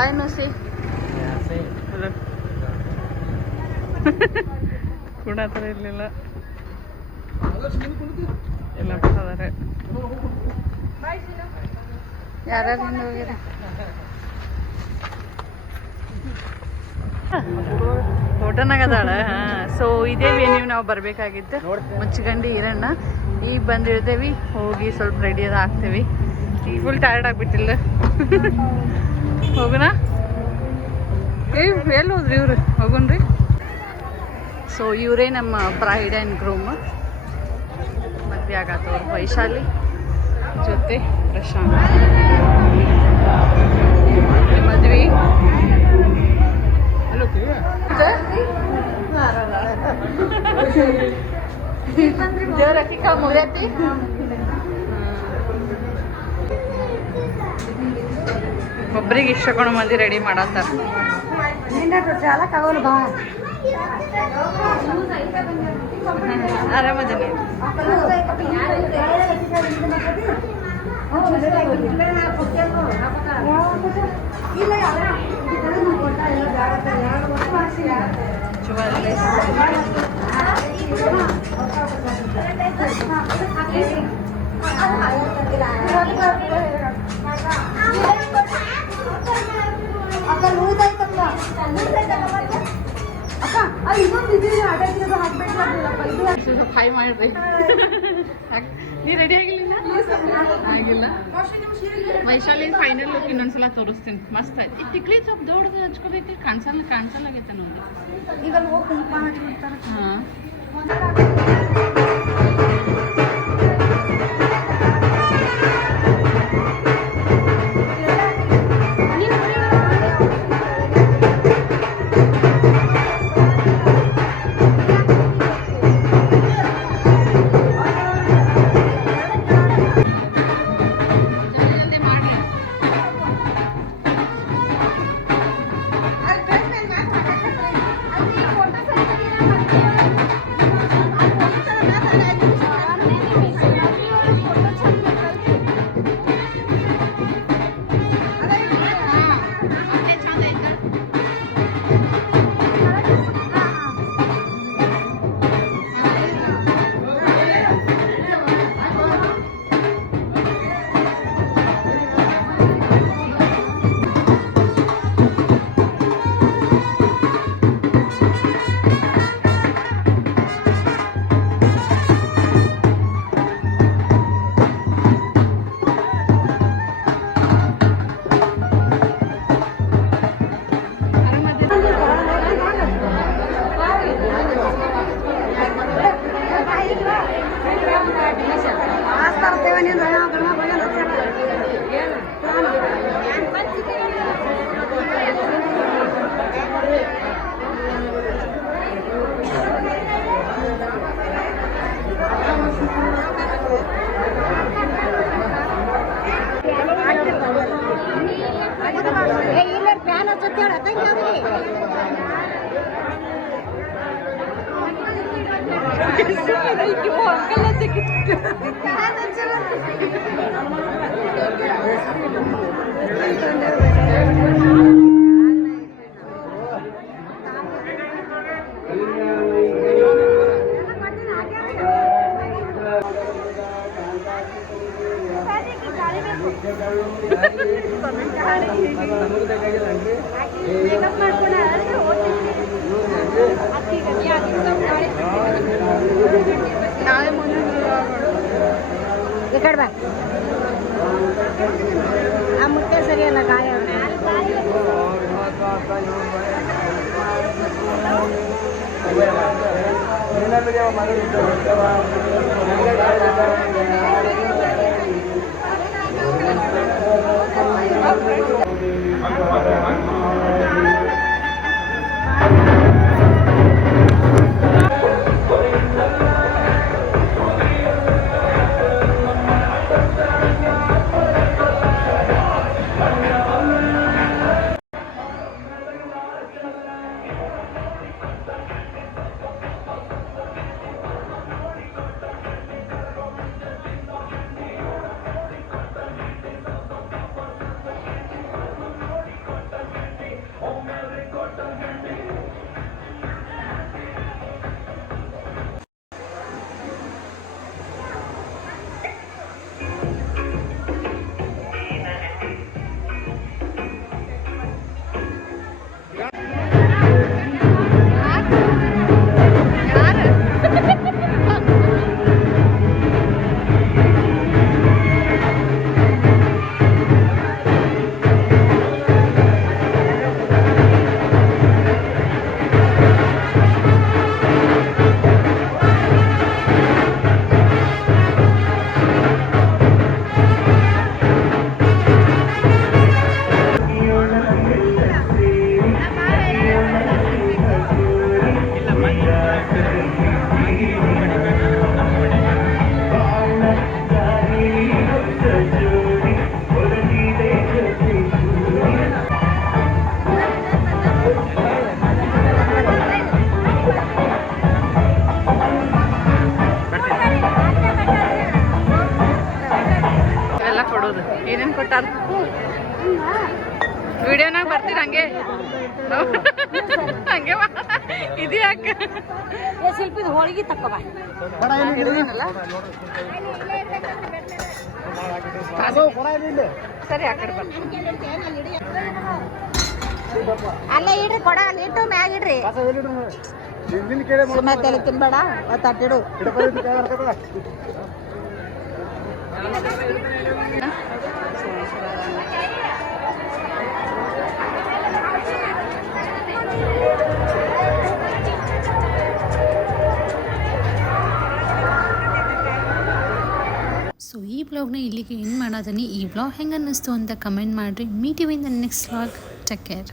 ಬಾಯ್ ನೋಸಿ ಕೂಡ ಥರ ಇರಲಿಲ್ಲ ಎಲ್ಲ ಬರ್ತಾರೆ ಯಾರ್ಯಾರು ಹಿಂದೆ ಹೋಗಿರ ಫೋಟೋನಾಗದಾಳ ಸೊ ಇದೇ ವೇನ್ಯೂ ನಾವು ಬರಬೇಕಾಗಿತ್ತು ಮುಚ್ಚಗಂಡಿ ಈರಣ್ಣ ಈಗ ಬಂದಿರ್ತೇವಿ ಹೋಗಿ ಸ್ವಲ್ಪ ರೆಡಿ ಅದ ಆಗ್ತೇವಿ ಈಗ ಫುಲ್ ಟಯರ್ಡ್ ಆಗ್ಬಿಟ್ಟಿಲ್ಲ ಹೋಗೋಣ ಎಲ್ಲಿ ಹೋದ್ರಿ ಇವ್ರು ಹೋಗೋಣ್ರಿ ಸೊ ಇವರೇ ನಮ್ಮ ಬ್ರೈಡ್ ಆ್ಯಂಡ್ ಗ್ರೂಮ್ ಮದುವೆ ಆಗತ್ತವ್ರು ವೈಶಾಲಿ ಜೊತೆ ಪ್ರಶಾಂತ್ ಮದ್ವೆ ದೇವ್ರಕ್ಕಿ ಮುರಿಯತಿ ಒಬ್ರಿಗೆ ಇಷ್ಟಕೊಂಡು ಮಂದಿ ರೆಡಿ ಮಾಡತ್ತಾರ ಆರಾಮದೀನಿ ಹಾಯ್ ಮಾಡ್ರಿ ನೀ ರೆಡಿ ಆಗಿಲ್ಲ ಆಗಿಲ್ಲ ವೈಶಾಲಿ ಫೈನಲ್ ಲುಕ್ ಇನ್ನೊಂದ್ಸಲ ತೋರಿಸ್ತೀನಿ ಮಸ್ತ್ ಆಯ್ತು ಈ ತಿಕ್ಲಿ ಸ್ವಲ್ಪ ದೊಡ್ಡದು ಹಚ್ಕೋಬೇಕು ಕಾಣಿಸಲ್ಲಾಗೈತೆ ನೋಡಿ ಈಗ ಹೋಗಿ ಕುಂಕುಮ ಹಚ್ಬಿಡ್ತಾರೆ ಹಾಂ ಆ ಮುಟ್ಟೆ ಸರಿಯಲ್ಲ ಗಾಯ ಹೊಂಟಾರ ವಿಡಿಯೋನಾಗ ಬರ್ತೀರ ಹಂಗೆ ಹಂಗೆ ಇದು ಯಾಕೆ ಶಿಲ್ಪಿದ ಹೋಳಿಗೆ ತಕ್ಕವ ಸರಿ ಆ ಕಡೆ ಬರ್ತೀನಿ ಅಲ್ಲೇ ಇಡ್ರಿ ಕೊಡ ಅಲ್ಲಿ ಇಟ್ಟು ಮ್ಯಾಗ ಇಡ್ರಿ ಸುಮ್ಮನೆ ತಿನ್ಬೇಡ ತಟ್ಟಿಡು ಸೊ ಈ ಬ್ಲಾಗ್ನ ಇಲ್ಲಿಗೆ ಏನು ಮಾಡೋದನಿ ಈ ಬ್ಲಾಗ್ ಹೆಂಗೆ ಅನ್ನಿಸ್ತು ಅಂತ ಕಮೆಂಟ್ ಮಾಡಿರಿ meet you in the next blog take care